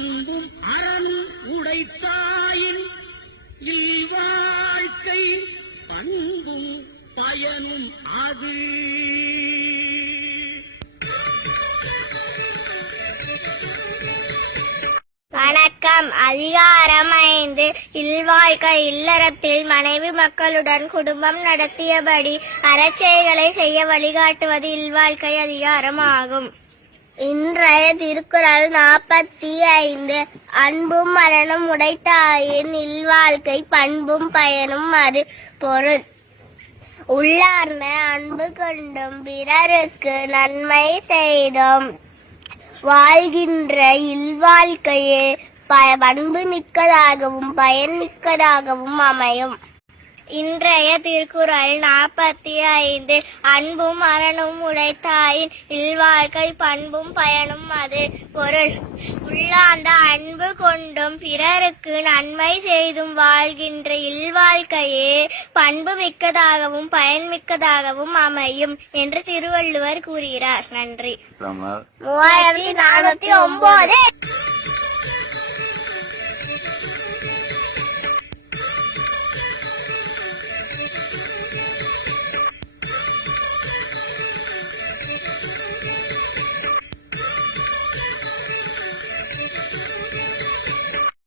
அன்பும் அறனும் உடைத்தாயின் இல்வாழ்க்கை பண்பும் பயனும் அது. வணக்கம். அதிகாரம் 5. இல்வாழ்க்கை. இல்லறத்தில் மனைவி மக்களுடன் குடும்பம் நடத்தியபடி அறச்செயல்களை செய்ய வழிகாட்டுவது இல்வாழ்க்கை அதிகாரம் ஆகும். இன்றைய திருக்குறள் 45. அன்பும் அறனும் உடைத்தாயின் இல்வாழ்க்கை பண்பும் பயனும் அது. பொருள்: உள்ளார்ந்த அன்பு கொண்டும் பிறருக்கு நன்மை செய்தும் வாழ்கின்ற இல்வாழ்க்கையே பண்பு மிக்கதாகவும் பயன் மிக்கதாகவும் அமையும். இன்றைய திருக்குறள் 45. அன்பும் அறனும் உடைத்தாயின் இல்வாழ்க்கை பண்பும் பயனும் அது. பொருள்: உள்ளார்ந்த அன்பு கொண்டும் பிறருக்கு நன்மை செய்தும் வாழ்கின்ற இல்வாழ்க்கையே பண்பு மிக்கதாகவும் பயன் மிக்கதாகவும் அமையும் என்று திருவள்ளுவர் கூறுகிறார். நன்றி. 3409